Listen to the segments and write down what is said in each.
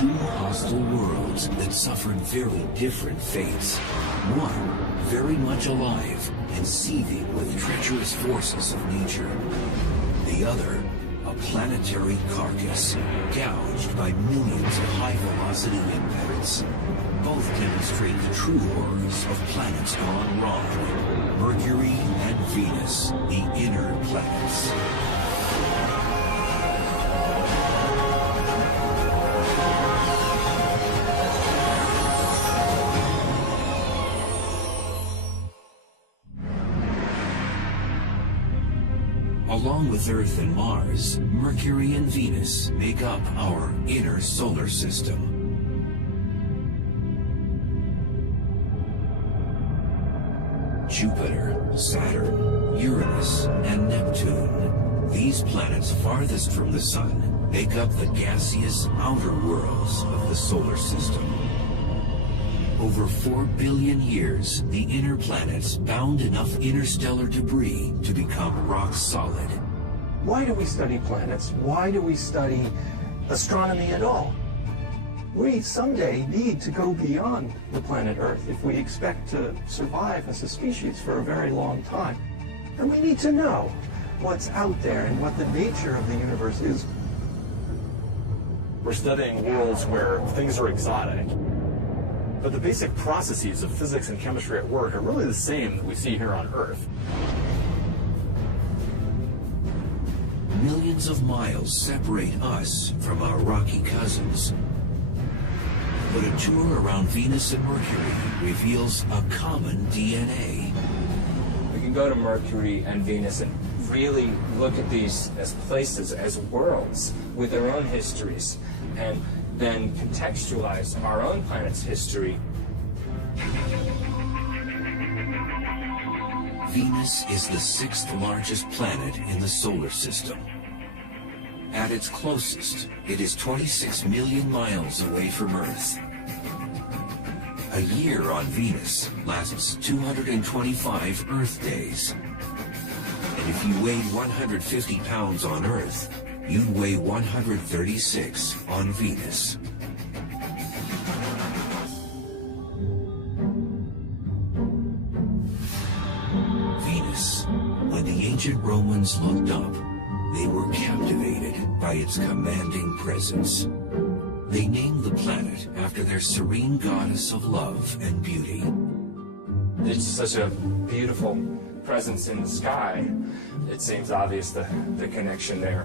two hostile worlds that suffered very different fates. One, very much alive and seething with treacherous forces of nature. The other, a planetary carcass, gouged by millions of high-velocity impacts. Both demonstrate the true horrors of planets gone wrong. Mercury and Venus, the inner planets. Along with Earth and Mars, Mercury and Venus make up our inner solar system. Jupiter, Saturn, Uranus, and Neptune, these planets farthest from the Sun, make up the gaseous outer worlds of the solar system. Over 4 billion years, the inner planets bound enough interstellar debris to become rock solid. Why do we study planets? Why do we study astronomy at all? We someday need to go beyond the planet Earth if we expect to survive as a species for a very long time. And we need to know what's out there and what the nature of the universe is. We're studying worlds where things are exotic, but the basic processes of physics and chemistry at work are really the same that we see here on Earth. Millions of miles separate us from our rocky cousins. But a tour around Venus and Mercury reveals a common DNA. We can go to Mercury and Venus and really look at these as places, as worlds, with their own histories, and then contextualize our own planet's history. Venus is the 6th largest planet in the solar system. At its closest, it is 26 million miles away from Earth. A year on Venus lasts 225 Earth days. And if you weighed 150 pounds on Earth, you'd weigh 136 on Venus. Venus, when the ancient Romans looked up, they were captivated by its commanding presence. They named the planet after their serene goddess of love and beauty. It's such a beautiful presence in the sky. It seems obvious the connection there.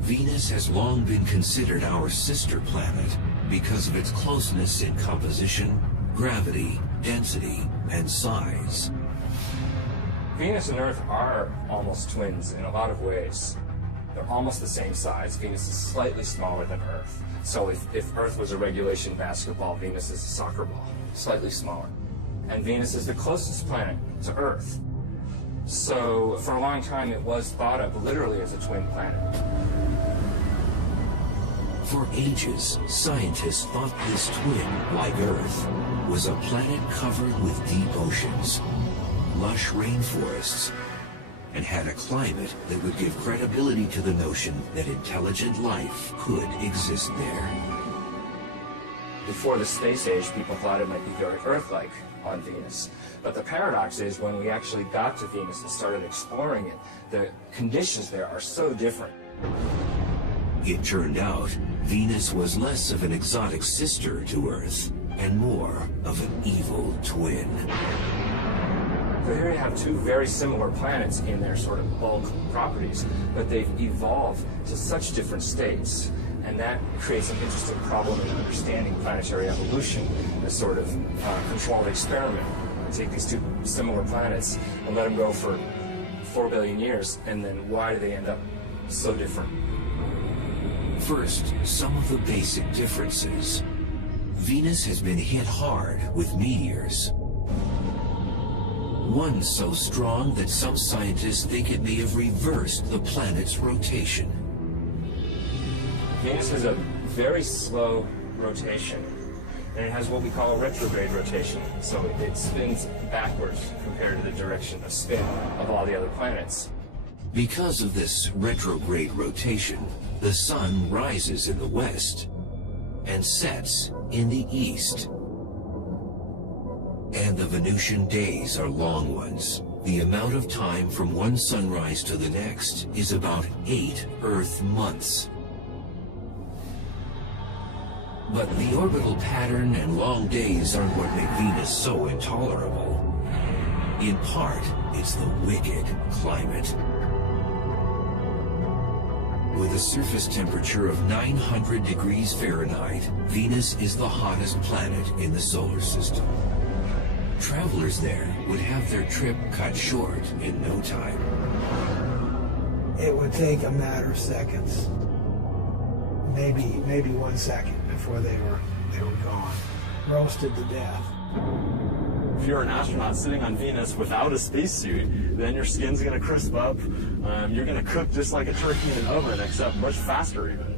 Venus has long been considered our sister planet because of its closeness in composition, gravity, density, and size. Venus and Earth are almost twins in a lot of ways. They're almost the same size. Venus is slightly smaller than Earth. So if Earth was a regulation basketball, Venus is a soccer ball, slightly smaller. And Venus is the closest planet to Earth. So for a long time, it was thought of literally as a twin planet. For ages, scientists thought this twin, like Earth, was a planet covered with deep oceans, lush rainforests, and had a climate that would give credibility to the notion that intelligent life could exist there. Before the space age, people thought it might be very Earth-like on Venus. But the paradox is when we actually got to Venus and started exploring it, the conditions there are so different. It turned out Venus was less of an exotic sister to Earth and more of an evil twin. So here you have two very similar planets in their sort of bulk properties, but they've evolved to such different states. And that creates an interesting problem in understanding planetary evolution, a sort of controlled experiment. Take these two similar planets and let them go for 4 billion years, and then why do they end up so different? First, some of the basic differences. Venus has been hit hard with meteors. One so strong that some scientists think it may have reversed the planet's rotation. Venus has a very slow rotation, and it has what we call a retrograde rotation. So it spins backwards compared to the direction of spin of all the other planets. Because of this retrograde rotation, the sun rises in the west and sets in the east. And the Venusian days are long ones. The amount of time from one sunrise to the next is about 8 Earth months. But the orbital pattern and long days aren't what make Venus so intolerable. In part, it's the wicked climate. With a surface temperature of 900 degrees Fahrenheit, Venus is the hottest planet in the solar system. Travelers there would have their trip cut short in no time. It would take a matter of seconds, maybe 1 second before they were gone, roasted to death. If you're an astronaut sitting on Venus without a spacesuit, then your skin's going to crisp up. You're going to cook just like a turkey in an oven, except much faster even.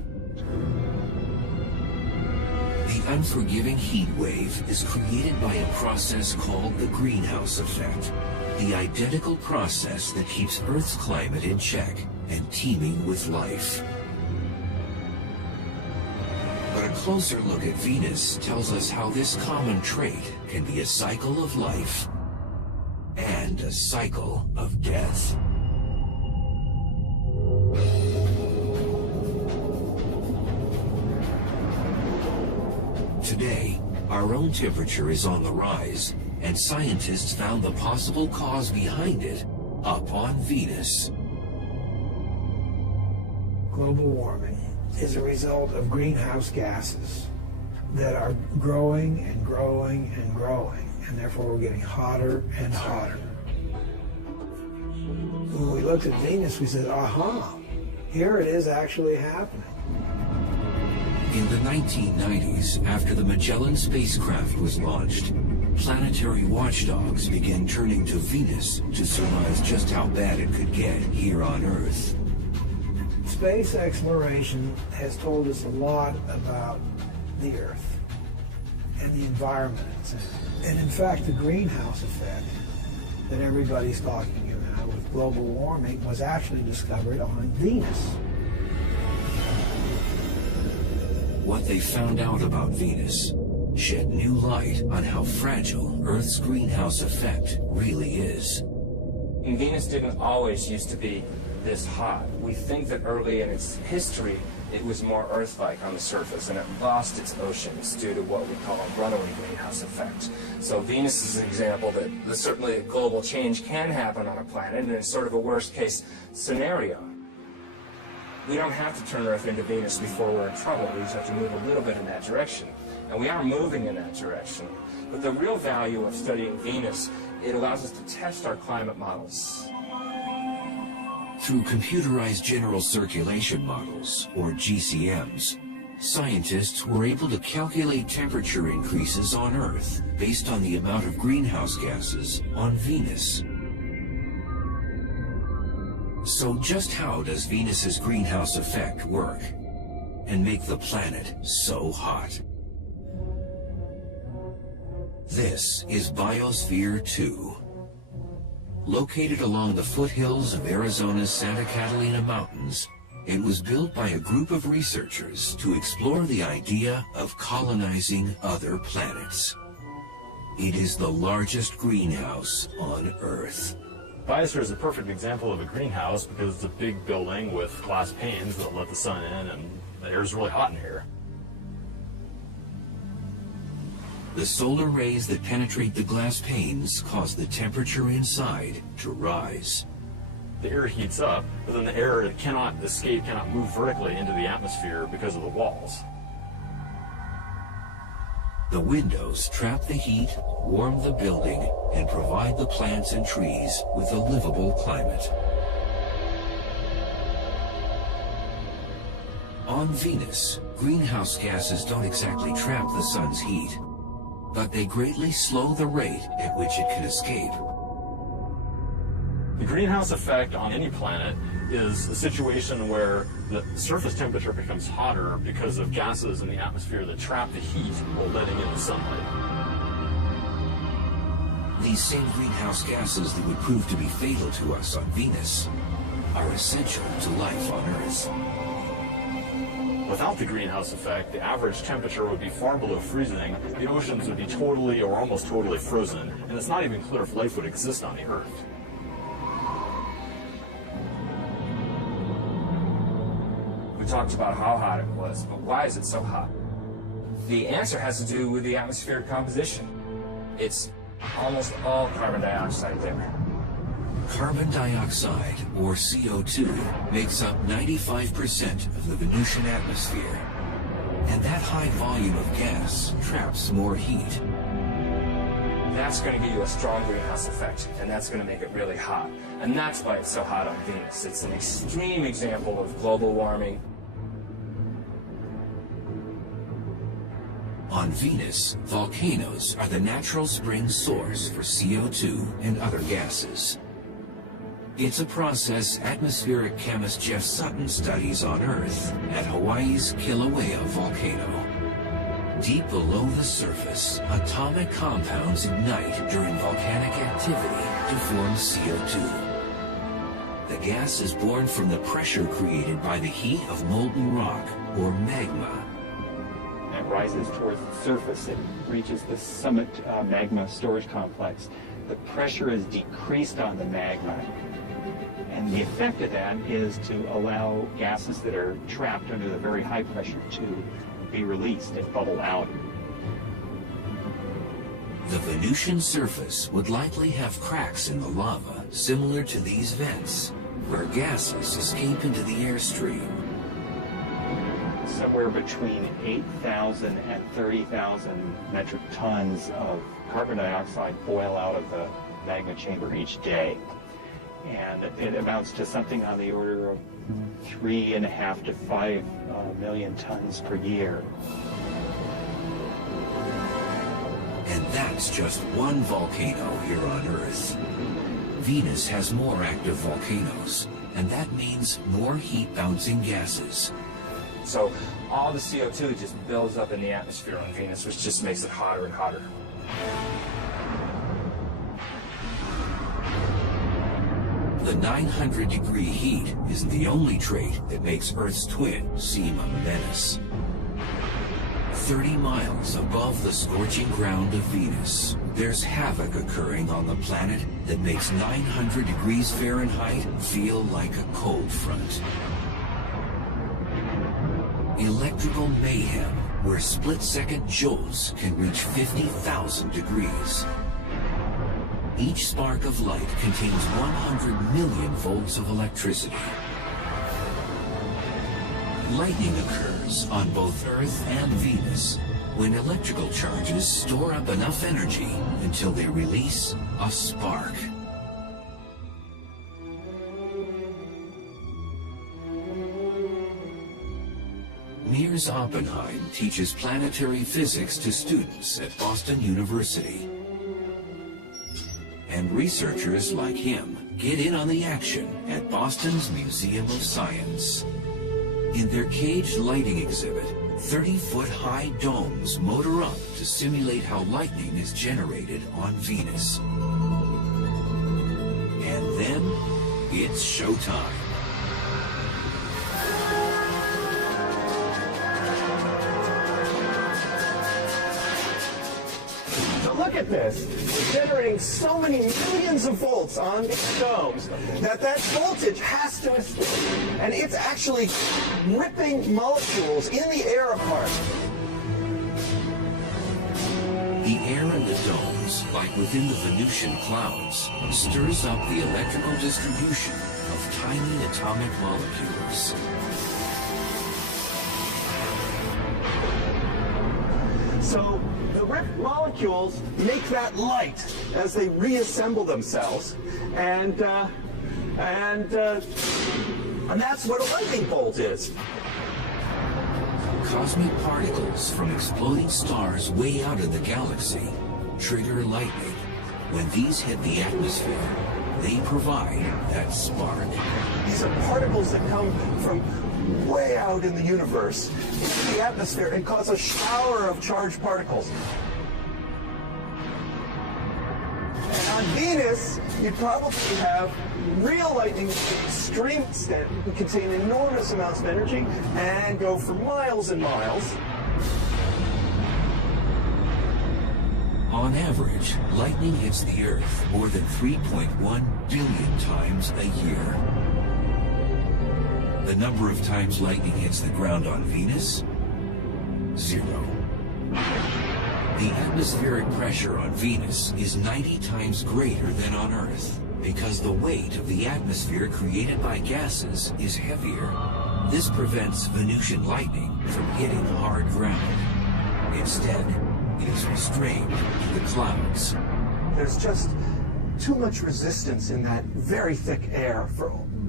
The unforgiving heat wave is created by a process called the greenhouse effect, the identical process that keeps Earth's climate in check and teeming with life. But a closer look at Venus tells us how this common trait can be a cycle of life and a cycle of death. Today, our own temperature is on the rise, and scientists found the possible cause behind it up on Venus. Global warming is a result of greenhouse gases that are growing and growing and growing, and therefore we're getting hotter and hotter. When we looked at Venus, we said, aha, here it is actually happening. In the 1990s, after the Magellan spacecraft was launched, planetary watchdogs began turning to Venus to surmise just how bad it could get here on Earth. Space exploration has told us a lot about the Earth and the environment it's in. And in fact, the greenhouse effect that everybody's talking about with global warming was actually discovered on Venus. What they found out about Venus shed new light on how fragile Earth's greenhouse effect really is. And Venus didn't always used to be this hot. We think that early in its history, it was more Earth-like on the surface, and it lost its oceans due to what we call a runaway greenhouse effect. So Venus is an example that certainly global change can happen on a planet, and it's sort of a worst-case scenario. We don't have to turn Earth into Venus before we're in trouble. We just have to move a little bit in that direction. And we are moving in that direction. But the real value of studying Venus, it allows us to test our climate models. Through computerized general circulation models, or GCMs, scientists were able to calculate temperature increases on Earth based on the amount of greenhouse gases on Venus. So just how does Venus's greenhouse effect work and make the planet so hot? This is Biosphere 2. Located along the foothills of Arizona's Santa Catalina Mountains, it was built by a group of researchers to explore the idea of colonizing other planets. It is the largest greenhouse on Earth. Biosphere is a perfect example of a greenhouse because it's a big building with glass panes that let the sun in, and the air is really hot in here. The solar rays that penetrate the glass panes cause the temperature inside to rise. The air heats up, but then the air cannot escape, cannot move vertically into the atmosphere because of the walls. The windows trap the heat, warm the building, and provide the plants and trees with a livable climate. On Venus, greenhouse gases don't exactly trap the sun's heat, but they greatly slow the rate at which it can escape. The greenhouse effect on any planet is a situation where the surface temperature becomes hotter because of gases in the atmosphere that trap the heat while letting in the sunlight. These same greenhouse gases that would prove to be fatal to us on Venus are essential to life on Earth. Without the greenhouse effect, the average temperature would be far below freezing, the oceans would be totally or almost totally frozen, and it's not even clear if life would exist on the Earth. We talked about how hot it was, but why is it so hot? The answer has to do with the atmospheric composition. It's almost all carbon dioxide there. Carbon dioxide, or CO2, makes up 95% of the Venusian atmosphere. And that high volume of gas traps more heat. That's going to give you a strong greenhouse effect, and that's going to make it really hot. And that's why it's so hot on Venus. It's an extreme example of global warming. On Venus, volcanoes are the natural spring source for CO2 and other gases. It's a process atmospheric chemist Jeff Sutton studies on Earth at Hawaii's Kilauea volcano. Deep below the surface, atomic compounds ignite during volcanic activity to form CO2. The gas is born from the pressure created by the heat of molten rock, or magma. It rises towards the surface. It reaches the summit magma storage complex. The pressure is decreased on the magma. And the effect of that is to allow gases that are trapped under the very high pressure to be released and bubble out. The Venusian surface would likely have cracks in the lava similar to these vents, where gases escape into the airstream. Somewhere between 8,000 and 30,000 metric tons of carbon dioxide boil out of the magma chamber each day. And it amounts to something on the order of 3.5 to 5 million tons per year. And that's just one volcano here on Earth. Venus has more active volcanoes, and that means more heat-bouncing gases. So all the CO2 just builds up in the atmosphere on Venus, which just makes it hotter and hotter. The 900-degree heat isn't the only trait that makes Earth's twin seem a menace. 30 miles above the scorching ground of Venus, there's havoc occurring on the planet that makes 900 degrees Fahrenheit feel like a cold front. Electrical mayhem, where split-second jolts can reach 50,000 degrees. Each spark of light contains 100 million volts of electricity. Lightning occurs on both Earth and Venus when electrical charges store up enough energy until they release a spark. Niels Oppenheim teaches planetary physics to students at Boston University. And researchers like him get in on the action at Boston's Museum of Science. In their caged lighting exhibit, 30-foot-high domes motor up to simulate how lightning is generated on Venus. And then, it's showtime. Look at this. It's generating so many millions of volts on these domes that voltage has to escape. And it's actually ripping molecules in the air apart. The air in the domes, like within the Venusian clouds, stirs up the electrical distribution of tiny atomic molecules. So the ripped molecules make that light as they reassemble themselves, and that's what a lightning bolt is. Cosmic particles from exploding stars way out in the galaxy trigger lightning. When these hit the atmosphere, they provide that spark. These are particles that come from way out in the universe into the atmosphere and cause a shower of charged particles. And on Venus, you'd probably have real lightning to extreme extent. It would contain enormous amounts of energy and go for miles and miles. On average, lightning hits the Earth more than 3.1 billion times a year. The number of times lightning hits the ground on Venus? 0. The atmospheric pressure on Venus is 90 times greater than on Earth because the weight of the atmosphere created by gases is heavier. This prevents Venusian lightning from hitting hard ground. Instead, it is restrained to the clouds. There's just too much resistance in that very thick air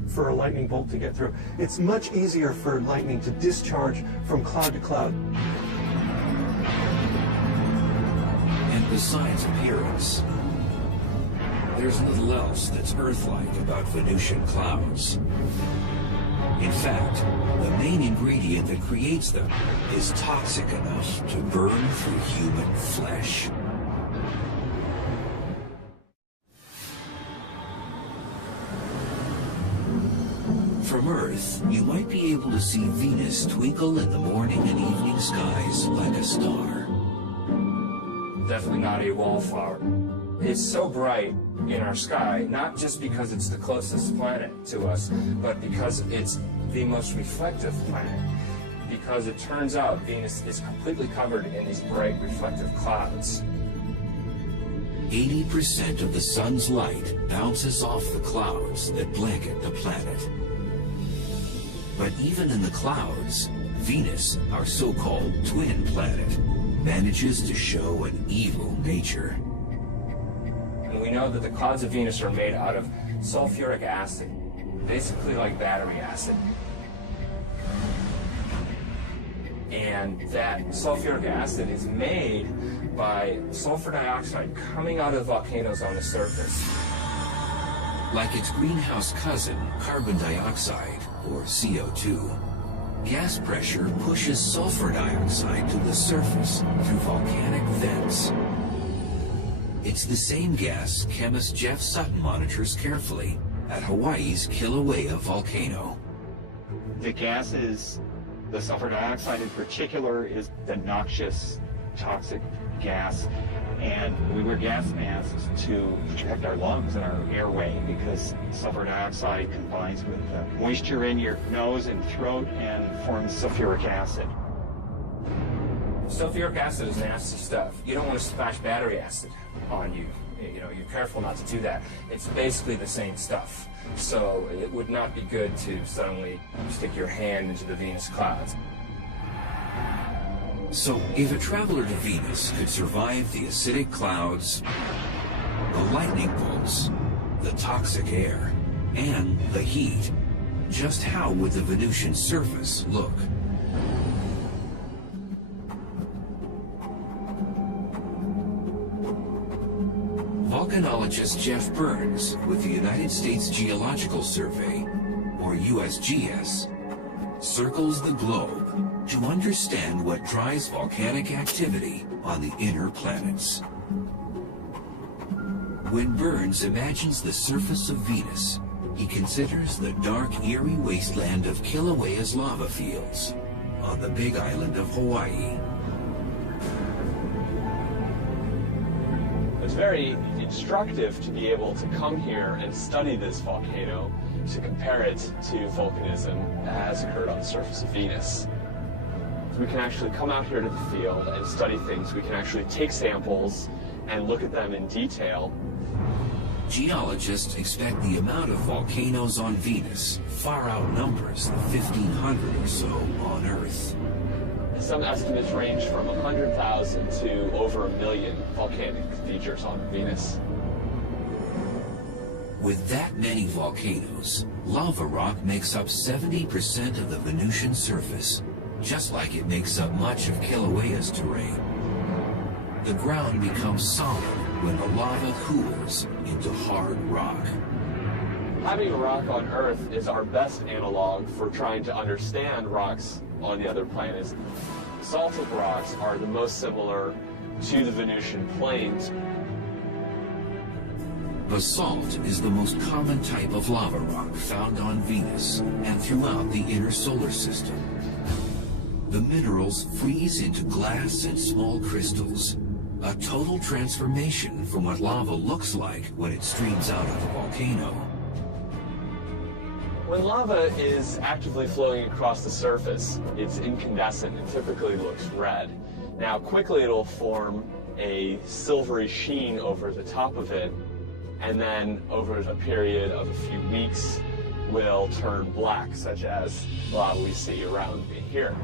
for a lightning bolt to get through. It's much easier for lightning to discharge from cloud to cloud. And besides appearance, there's little else that's Earth-like about Venusian clouds. In fact, the main ingredient that creates them is toxic enough to burn through human flesh. From Earth, you might be able to see Venus twinkle in the morning and evening skies like a star. Definitely not a wallflower. It's so bright in our sky, not just because it's the closest planet to us, but because it's the most reflective planet. Because it turns out Venus is completely covered in these bright reflective clouds. 80% of the sun's light bounces off the clouds that blanket the planet. But even in the clouds, Venus, our so-called twin planet, manages to show an evil nature. And we know that the clouds of Venus are made out of sulfuric acid, basically like battery acid. And that sulfuric acid is made by sulfur dioxide coming out of volcanoes on the surface. Like its greenhouse cousin, carbon dioxide, or CO2, gas pressure pushes sulfur dioxide to the surface through volcanic vents. It's the same gas chemist Jeff Sutton monitors carefully at Hawaii's Kilauea volcano. The gases, the sulfur dioxide in particular, is the noxious, toxic gas. And we wear gas masks to protect our lungs and our airway because sulfur dioxide combines with moisture in your nose and throat and forms sulfuric acid. Sulfuric acid is nasty stuff. You don't want to splash battery acid on you. You know, you're careful not to do that. It's basically the same stuff. So it would not be good to suddenly stick your hand into the Venus clouds. So, if a traveler to Venus could survive the acidic clouds, the lightning bolts, the toxic air, and the heat, just how would the Venusian surface look? Volcanologist Jeff Burns with the United States Geological Survey, or USGS, circles the globe to understand what drives volcanic activity on the inner planets. When Burns imagines the surface of Venus, he considers the dark, eerie wasteland of Kilauea's lava fields on the big island of Hawaii. It's very instructive to be able to come here and study this volcano to compare it to volcanism that has occurred on the surface of Venus. We can actually come out here to the field and study things. We can actually take samples and look at them in detail. Geologists expect the amount of volcanoes on Venus far outnumbers the 1,500 or so on Earth. Some estimates range from 100,000 to over 1 million volcanic features on Venus. With that many volcanoes, lava rock makes up 70% of the Venusian surface, just like it makes up much of Kilauea's terrain. The ground becomes solid when the lava cools into hard rock. Having a rock on Earth is our best analog for trying to understand rocks on the other planets. Basaltic rocks are the most similar to the Venusian plains. Basalt is the most common type of lava rock found on Venus and throughout the inner solar system. The minerals freeze into glass and small crystals, a total transformation from what lava looks like when it streams out of a volcano. When lava is actively flowing across the surface, it's incandescent and typically looks red. Now, quickly it'll form a silvery sheen over the top of it, and then over a period of a few weeks will turn black, such as lava we see around me here.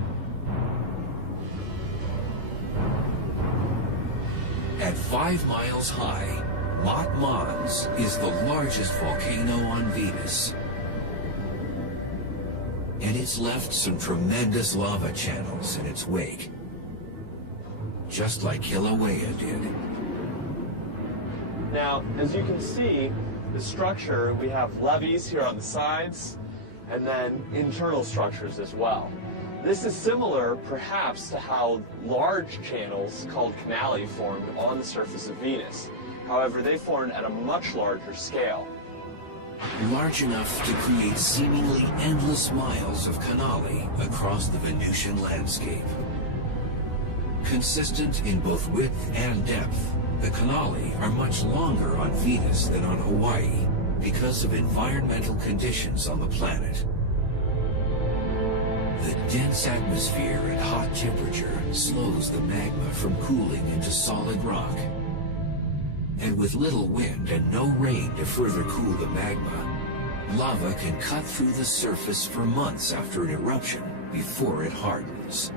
At 5 miles high, Mont Mons is the largest volcano on Venus. And it's left some tremendous lava channels in its wake, just like Kilauea did. Now, as you can see, the structure, we have levees here on the sides, and then internal structures as well. This is similar, perhaps, to how large channels called canali formed on the surface of Venus. However, they formed at a much larger scale. Large enough to create seemingly endless miles of canali across the Venusian landscape. Consistent in both width and depth, the canali are much longer on Venus than on Hawaii because of environmental conditions on the planet. The dense atmosphere and hot temperature slows the magma from cooling into solid rock. And with little wind and no rain to further cool the magma, lava can cut through the surface for months after an eruption before it hardens.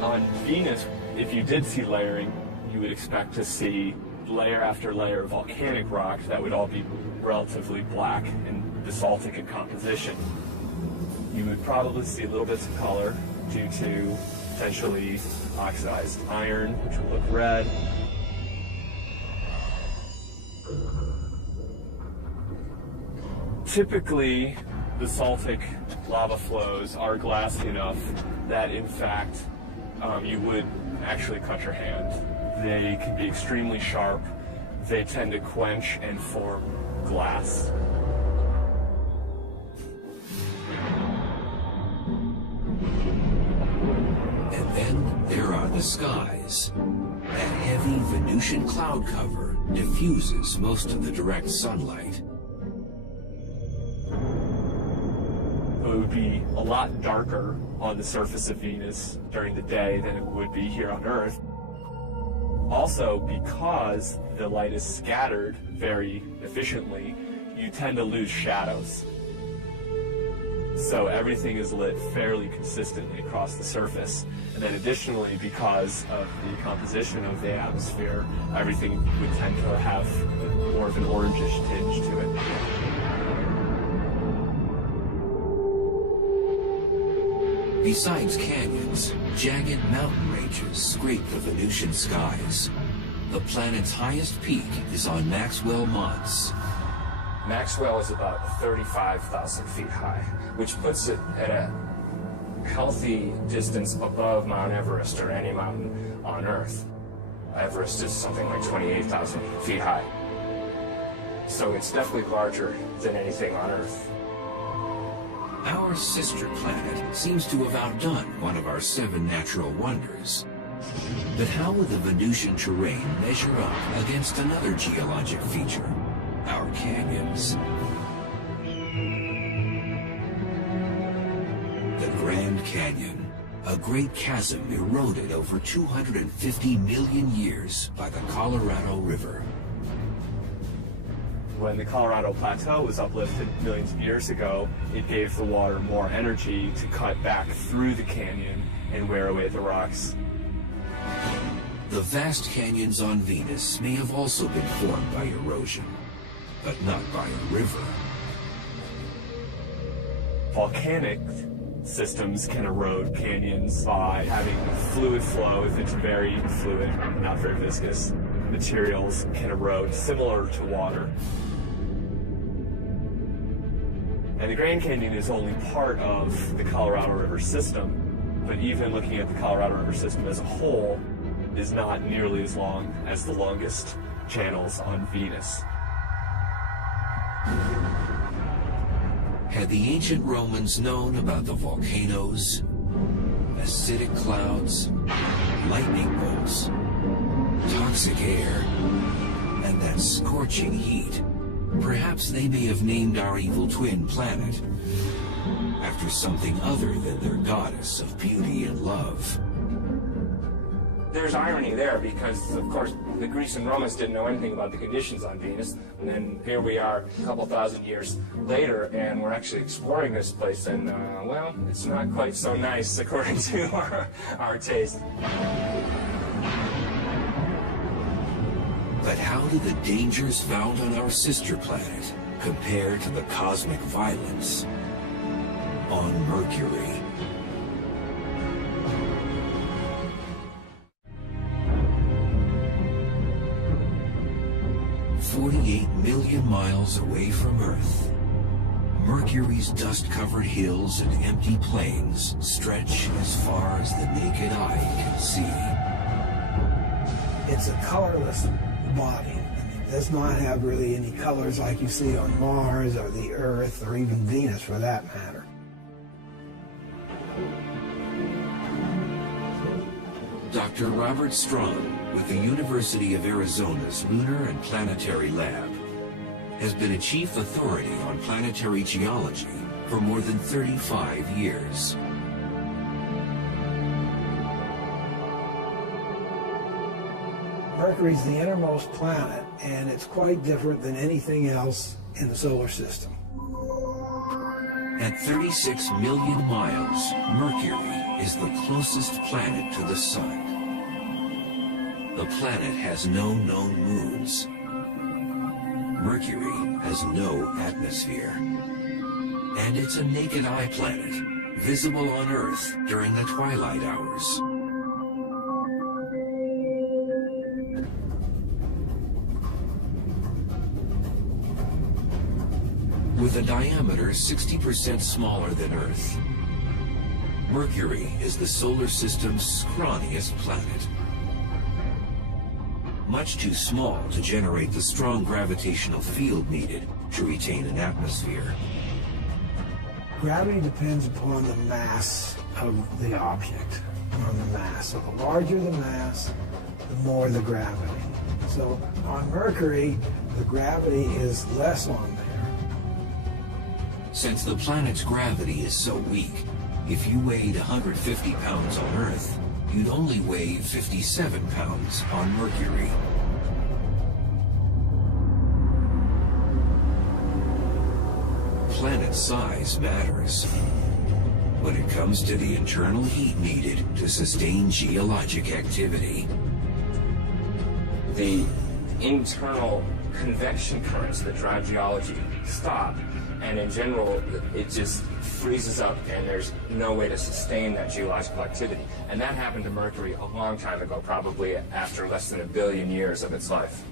On Venus, if you did see layering, you would expect to see layer after layer of volcanic rock that would all be relatively black and basaltic in composition. You would probably see little bits of color due to potentially oxidized iron, which would look red. Typically, basaltic lava flows are glassy enough that, in fact, you would actually cut your hand. They can be extremely sharp. They tend to quench and form glass. And then there are the skies. That heavy Venusian cloud cover diffuses most of the direct sunlight. It would be a lot darker on the surface of Venus during the day than it would be here on Earth. Also, because the light is scattered very efficiently, you tend to lose shadows. So everything is lit fairly consistently across the surface. And then additionally, because of the composition of the atmosphere, everything would tend to have more of an orangish tinge to it. Besides canyons, jagged mountain ranges scrape the Venusian skies. The planet's highest peak is on Maxwell Mons. Maxwell is about 35,000 feet high, which puts it at a healthy distance above Mount Everest or any mountain on Earth. Everest is something like 28,000 feet high. So it's definitely larger than anything on Earth. Our sister planet seems to have outdone one of our 7 natural wonders. But how would the Venusian terrain measure up against another geologic feature, our canyons? The Grand Canyon, a great chasm eroded over 250 million years by the Colorado River. When the Colorado Plateau was uplifted millions of years ago, it gave the water more energy to cut back through the canyon and wear away the rocks. The vast canyons on Venus may have also been formed by erosion, but not by a river. Volcanic systems can erode canyons by having fluid flow if it's very fluid, not very viscous. Materials can erode similar to water. And the Grand Canyon is only part of the Colorado River system. but even looking at the Colorado River system as a whole is not nearly as long as the longest channels on Venus. Had the ancient Romans known about the volcanoes, acidic clouds, lightning bolts, toxic air, and that scorching heat, perhaps they may have named our evil twin planet after something other than their goddess of beauty and love. There's irony there because, of course, the Greeks and Romans didn't know anything about the conditions on Venus, and then here we are a couple thousand years later, and we're actually exploring this place, and, well, it's not quite so nice according to our taste. But how do the dangers found on our sister planet compare to the cosmic violence on Mercury? "48 million miles away from Earth, Mercury's dust-covered hills and empty plains stretch as far as the naked eye can see." It's a colorless body. It does not have really any colors like you see on Mars or the Earth or even Venus for that matter. Dr. Robert Strong with the University of Arizona's Lunar and Planetary Lab has been a chief authority on planetary geology for more than 35 years. Mercury's the innermost planet, and it's quite different than anything else in the solar system. At 36 million miles, Mercury is the closest planet to the Sun. The planet has no known moons. Mercury has no atmosphere. And it's a naked eye planet, visible on Earth during the twilight hours. With a diameter 60% smaller than Earth, Mercury is the solar system's scrawniest planet. Much too small to generate the strong gravitational field needed to retain an atmosphere. Gravity depends upon the mass of the object, on the mass. So the larger the mass, the more the gravity. So on Mercury, the gravity is less on there. Since the planet's gravity is so weak, if you weighed 150 pounds on Earth, you'd only weigh 57 pounds on Mercury. Planet size matters when it comes to the internal heat needed to sustain geologic activity. The internal convection currents that drive geology stop, and in general, it just freezes up, and there's no way to sustain that geological activity. And that happened to Mercury a long time ago, probably after less than 1 billion years of its life.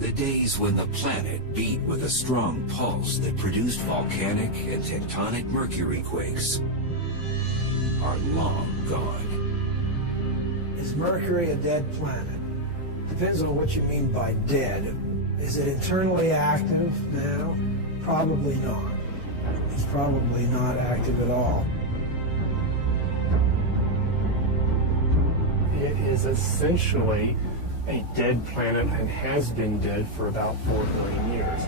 The days when the planet beat with a strong pulse that produced volcanic and tectonic Mercury quakes are long gone. Is Mercury a dead planet? Depends on what you mean by dead. Is it internally active now? Probably not. It's probably not active at all. It is essentially a dead planet and has been dead for about 4 billion years.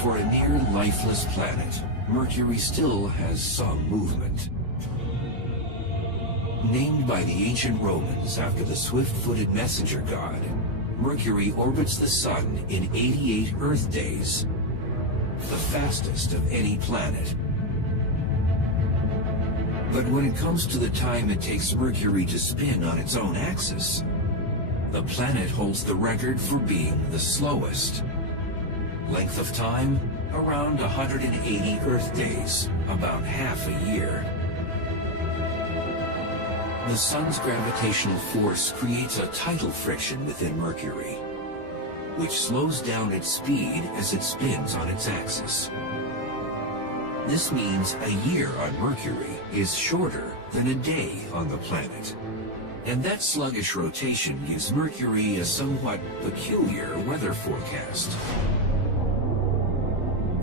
For a near lifeless planet, Mercury still has some movement. Named by the ancient Romans after the swift-footed messenger god, Mercury orbits the Sun in 88 Earth days, the fastest of any planet. But when it comes to the time it takes Mercury to spin on its own axis, the planet holds the record for being the slowest. Length of time, around 180 Earth days, about half a year. The Sun's gravitational force creates a tidal friction within Mercury, which slows down its speed as it spins on its axis. This means a year on Mercury is shorter than a day on the planet. And that sluggish rotation gives Mercury a somewhat peculiar weather forecast.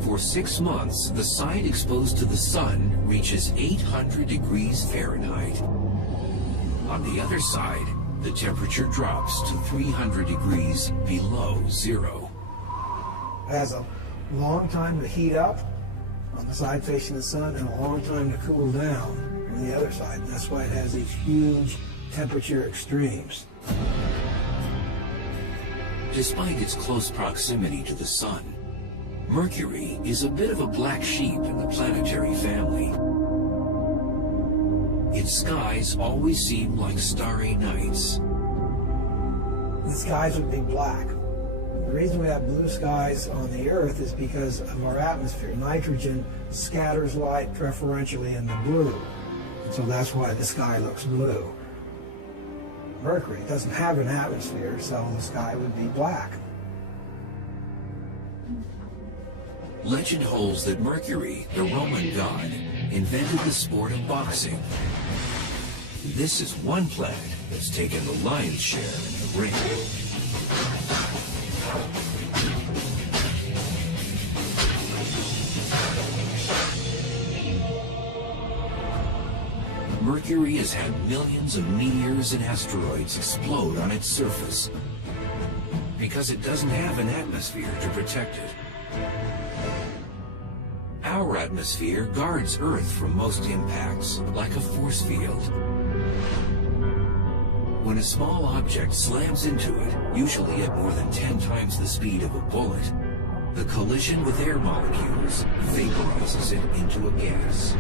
For 6 months, the side exposed to the sun reaches 800 degrees Fahrenheit. On the other side, the temperature drops to 300 degrees below zero. It has a long time to heat up on the side facing the sun and a long time to cool down on the other side. And that's why it has these huge temperature extremes. Despite its close proximity to the sun, Mercury is a bit of a black sheep in the planetary family. Its skies always seem like starry nights. The skies would be black. The reason we have blue skies on the Earth is because of our atmosphere. Nitrogen scatters light preferentially in the blue. So that's why the sky looks blue. Mercury doesn't have an atmosphere, so the sky would be black. Legend holds that Mercury, the Roman god, invented the sport of boxing. This is one planet that's taken the lion's share in the ring. Mercury has had millions of meteors and asteroids explode on its surface because it doesn't have an atmosphere to protect it. Our atmosphere guards Earth from most impacts, like a force field. When a small object slams into it, usually at more than 10 times the speed of a bullet, the collision with air molecules vaporizes it into a gas.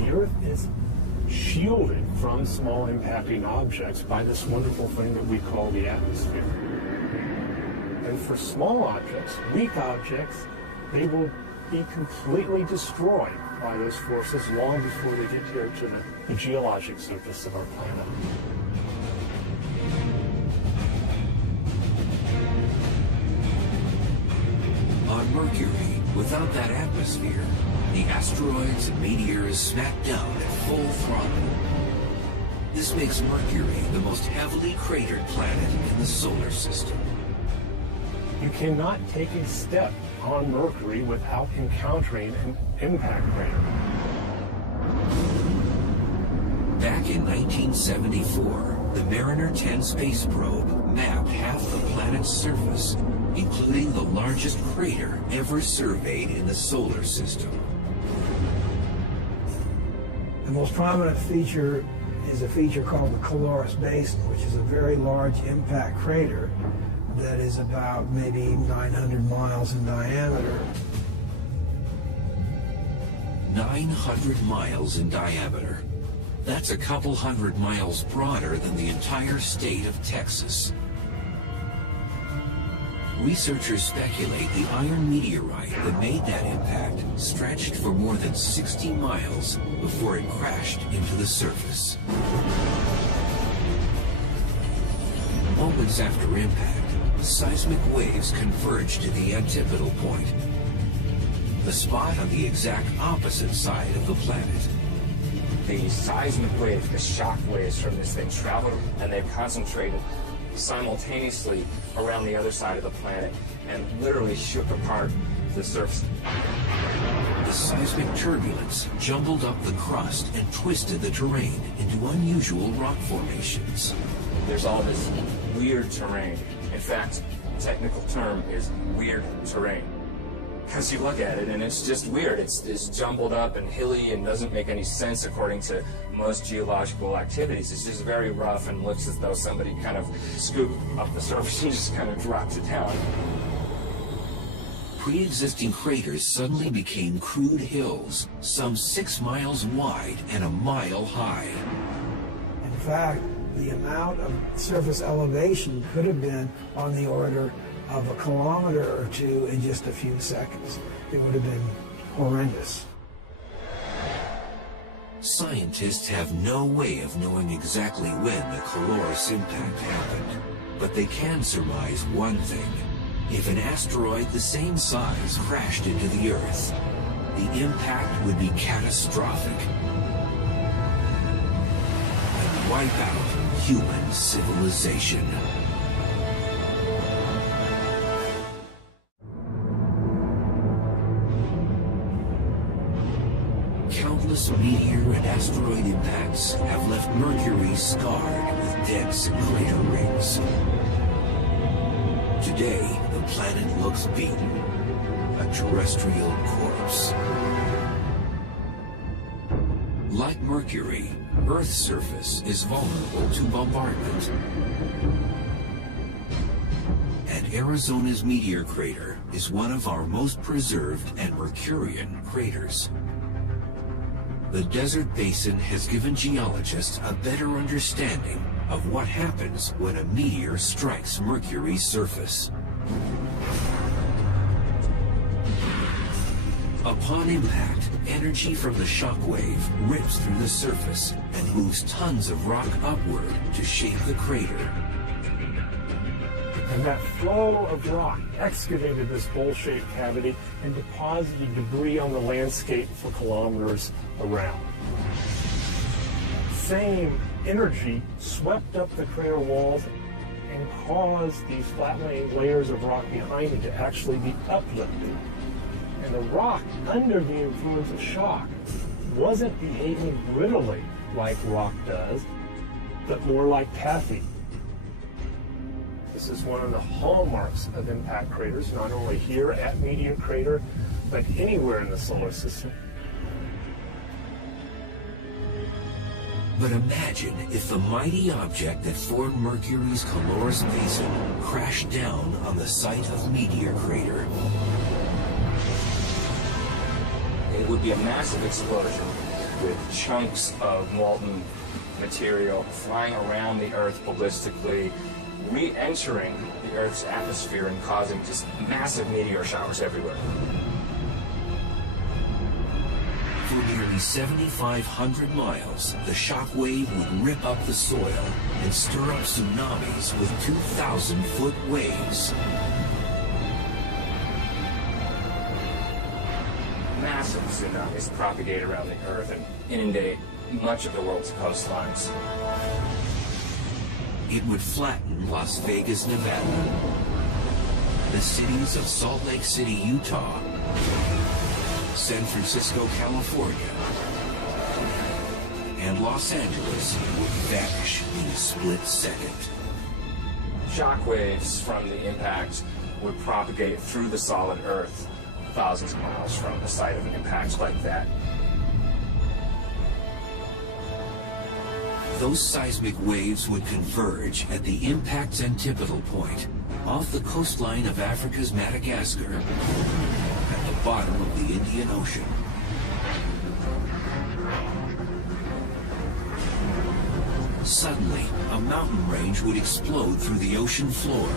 The Earth is shielded from small impacting objects by this wonderful thing that we call the atmosphere. And for small objects, weak objects, they will be completely destroyed by those forces long before they get here to the geologic surface of our planet. On Mercury, without that atmosphere, the asteroids and meteors smack down at full throttle. This makes Mercury the most heavily cratered planet in the solar system. You cannot take a step on Mercury without encountering an impact crater. Back in 1974, the Mariner 10 space probe mapped half the planet's surface, including the largest crater ever surveyed in the solar system. The most prominent feature is a feature called the Caloris Basin, which is a very large impact crater that is about maybe 900 miles in diameter. 900 miles in diameter. That's a couple hundred miles broader than the entire state of Texas. Researchers speculate the iron meteorite that made that impact stretched for more than 60 miles before it crashed into the surface. Moments after impact, seismic waves converge to the antipodal point, the spot on the exact opposite side of the planet. The seismic waves, the shock waves from this thing traveled, and they've concentrated simultaneously around the other side of the planet and literally shook apart the surface. The seismic turbulence jumbled up the crust and twisted the terrain into unusual rock formations. There's all this weird terrain. In fact, the technical term is weird terrain. Because you look at it and it's just weird. It's jumbled up and hilly and doesn't make any sense according to most geological activities. It's just very rough and looks as though somebody kind of scooped up the surface and just kind of dropped it down. Pre-existing craters suddenly became crude hills, some 6 miles wide and a mile high. In fact, the amount of surface elevation could have been on the order of a kilometer or two in just a few seconds. It would have been horrendous. Scientists have no way of knowing exactly when the Caloris impact happened, but they can surmise one thing. If an asteroid the same size crashed into the Earth, the impact would be catastrophic and wipe out human civilization. Countless meteor and asteroid impacts have left Mercury scarred with dents and crater rings. Today, the planet looks beaten, a terrestrial corpse. Like Mercury, Earth's surface is vulnerable to bombardment. And Arizona's meteor crater is one of our most preserved and Mercurian craters. The desert basin has given geologists a better understanding of what happens when a meteor strikes Mercury's surface. Upon impact, energy from the shock wave rips through the surface and moves tons of rock upward to shape the crater. And that flow of rock excavated this bowl-shaped cavity and deposited debris on the landscape for kilometers around. Same energy swept up the crater walls and caused these flat-laying layers of rock behind it to actually be uplifted. And the rock, under the influence of shock, wasn't behaving brittly like rock does, but more like taffy. This is one of the hallmarks of impact craters, not only here at Meteor Crater, but anywhere in the solar system. But imagine if the mighty object that formed Mercury's Calorus Basin crashed down on the site of Meteor Crater. It would be a massive explosion with chunks of molten material flying around the Earth ballistically, re-entering the Earth's atmosphere and causing just massive meteor showers everywhere. For nearly 7,500 miles, the shock wave would rip up the soil and stir up tsunamis with 2,000-foot waves. Massive tsunamis propagate around the Earth and inundate much of the world's coastlines. It would flatten Las Vegas, Nevada, the cities of Salt Lake City, Utah, San Francisco, California, and Los Angeles would vanish in a split second. Shockwaves from the impact would propagate through the solid Earth thousands of miles from the site of an impact like that. Those seismic waves would converge at the impact's antipodal point, off the coastline of Africa's Madagascar, at the bottom of the Indian Ocean. Suddenly, a mountain range would explode through the ocean floor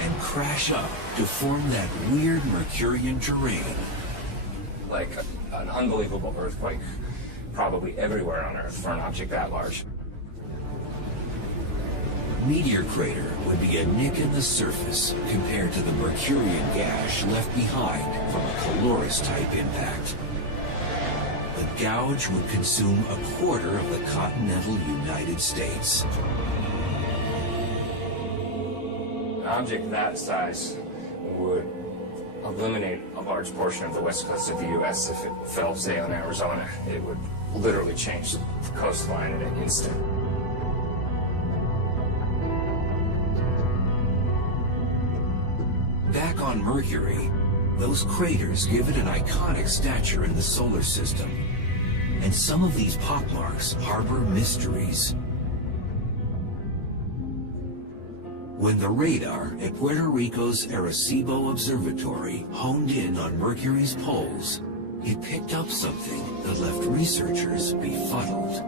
and crash up to form that weird Mercurian terrain. Like an unbelievable earthquake, probably everywhere on Earth for an object that large. Meteor Crater would be a nick in the surface compared to the Mercurian gash left behind from a Calorus-type impact. The gouge would consume a quarter of the continental United States. An object that size would eliminate a large portion of the west coast of the U.S. if it fell, say, on Arizona. It would literally change the coastline in an instant. Back on Mercury, those craters give it an iconic stature in the solar system. And some of these pockmarks harbor mysteries. When the radar at Puerto Rico's Arecibo Observatory honed in on Mercury's poles, it picked up something that left researchers befuddled.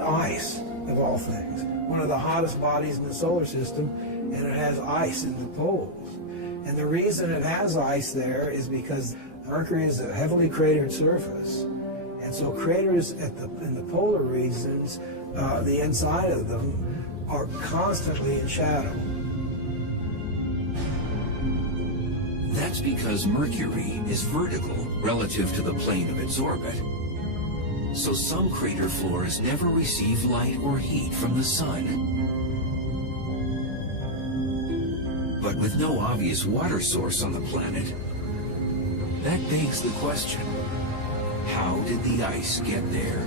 Ice, of all things. One of the hottest bodies in the solar system, and it has ice in the poles. And the reason it has ice there is because Mercury is a heavily cratered surface. And so craters in the polar regions, the inside of them, are constantly in shadow. That's because Mercury is vertical relative to the plane of its orbit. So some crater floors never receive light or heat from the sun. But with no obvious water source on the planet, that begs the question, how did the ice get there?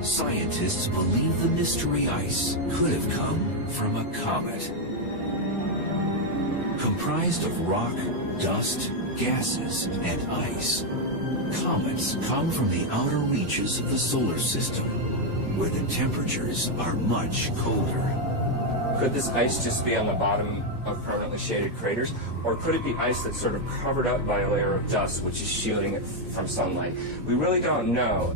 Scientists believe the mystery ice could have come from a comet. Comprised of rock, dust, gases, and ice, comets come from the outer reaches of the solar system, where the temperatures are much colder. Could this ice just be on the bottom of permanently shaded craters, or could it be ice that's sort of covered up by a layer of dust which is shielding it from sunlight? We really don't know.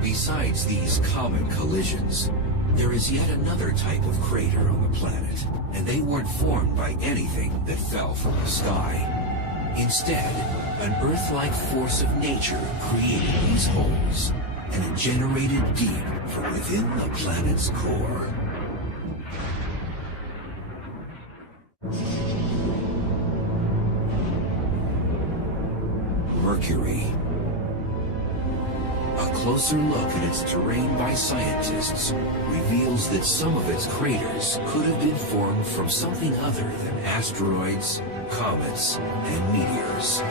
Besides these common collisions, there is yet another type of crater on the planet, and they weren't formed by anything that fell from the sky. Instead, an Earth-like force of nature created these holes, and it generated deep from within the planet's core. Mercury. A closer look at its terrain by scientists reveals that some of its craters could have been formed from something other than asteroids, comets, and meteors.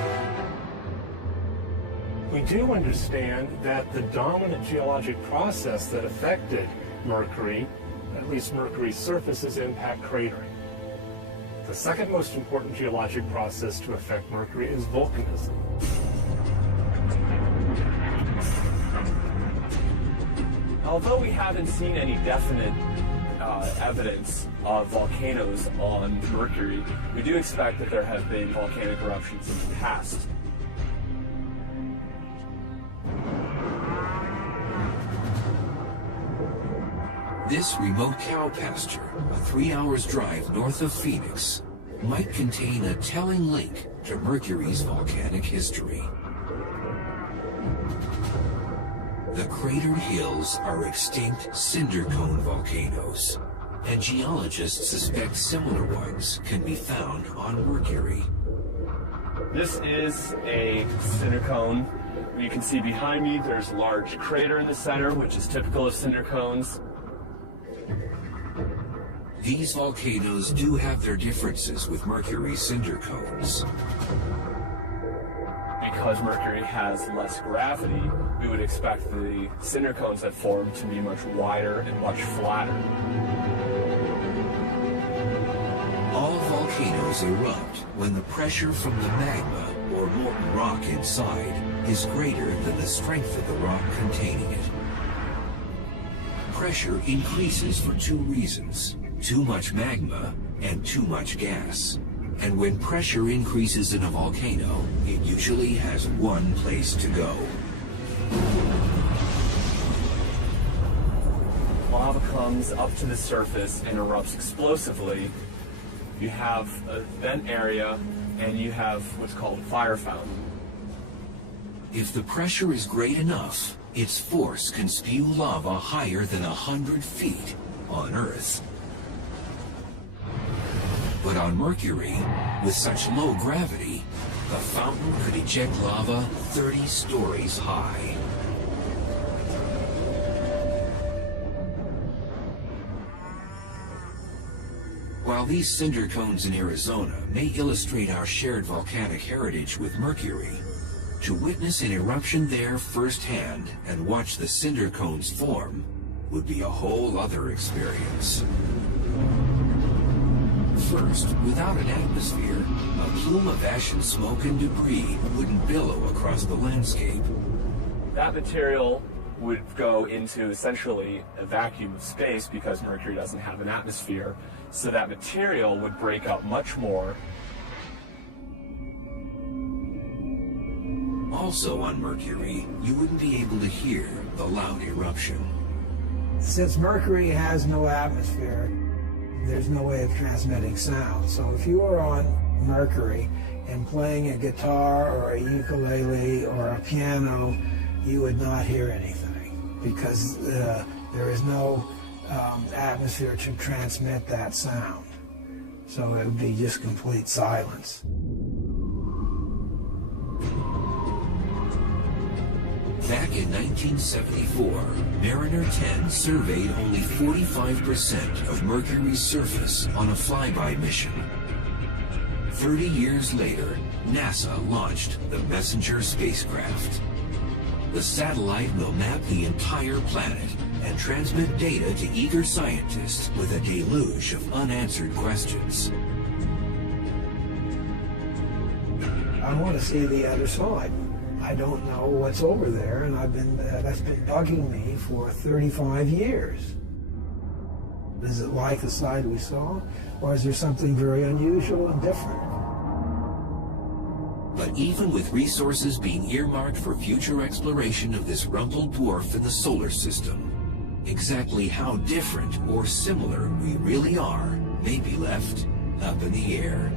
We do understand that the dominant geologic process that affected Mercury, at least Mercury's surface, is impact cratering. The second most important geologic process to affect Mercury is volcanism. Although we haven't seen any definite evidence of volcanoes on Mercury, we do expect that there have been volcanic eruptions in the past. This remote cow pasture, a 3 hours drive north of Phoenix, might contain a telling link to Mercury's volcanic history. The cratered hills are extinct cinder cone volcanoes, and geologists suspect similar ones can be found on Mercury. This is a cinder cone. You can see behind me there's a large crater in the center, which is typical of cinder cones. These volcanoes do have their differences with Mercury's cinder cones. Because Mercury has less gravity, we would expect the cinder cones that form to be much wider and much flatter. All volcanoes erupt when the pressure from the magma, or molten rock inside, is greater than the strength of the rock containing it. Pressure increases for two reasons: too much magma and too much gas. And when pressure increases in a volcano, it usually has one place to go. Lava comes up to the surface and erupts explosively. You have a vent area and you have what's called a fire fountain. If the pressure is great enough, its force can spew lava higher than 100 feet on Earth. But on Mercury, with such low gravity, the fountain could eject lava 30 stories high. While these cinder cones in Arizona may illustrate our shared volcanic heritage with Mercury, to witness an eruption there firsthand and watch the cinder cones form would be a whole other experience. First, without an atmosphere, a plume of ash and smoke and debris wouldn't billow across the landscape. That material would go into essentially a vacuum of space because Mercury doesn't have an atmosphere, so that material would break up much more. Also on Mercury, you wouldn't be able to hear the loud eruption. Since Mercury has no atmosphere, there's no way of transmitting sound. So if you were on Mercury and playing a guitar or a ukulele or a piano, you would not hear anything because there is no atmosphere to transmit that sound. So it would be just complete silence. Back in 1974, Mariner 10 surveyed only 45% of Mercury's surface on a flyby mission. 30 years later, NASA launched the Messenger spacecraft. The satellite will map the entire planet and transmit data to eager scientists with a deluge of unanswered questions. I want to see the other side. I don't know what's over there, and that's been bugging me for 35 years. Is it like the side we saw, or is there something very unusual and different? But even with resources being earmarked for future exploration of this rumpled dwarf in the solar system, exactly how different or similar we really are may be left up in the air.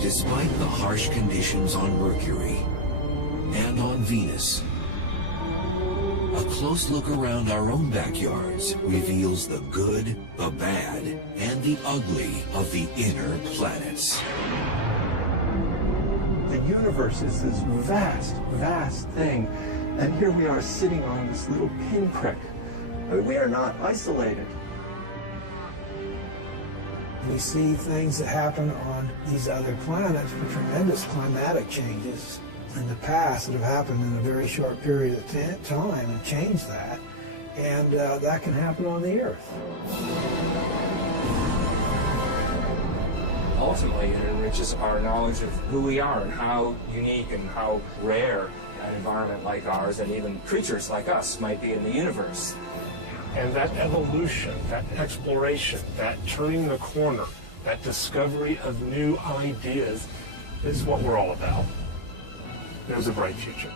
Despite the harsh conditions on Mercury and on Venus, a close look around our own backyards reveals the good, the bad, and the ugly of the inner planets. The universe is this vast, vast thing, and here we are sitting on this little pinprick. I mean, we are not isolated. We see things that happen on these other planets, tremendous climatic changes in the past that have happened in a very short period of time and changed that. And that can happen on the Earth. Ultimately, it enriches our knowledge of who we are and how unique and how rare an environment like ours and even creatures like us might be in the universe. And that evolution, that exploration, that turning the corner, that discovery of new ideas is what we're all about. There's a bright future.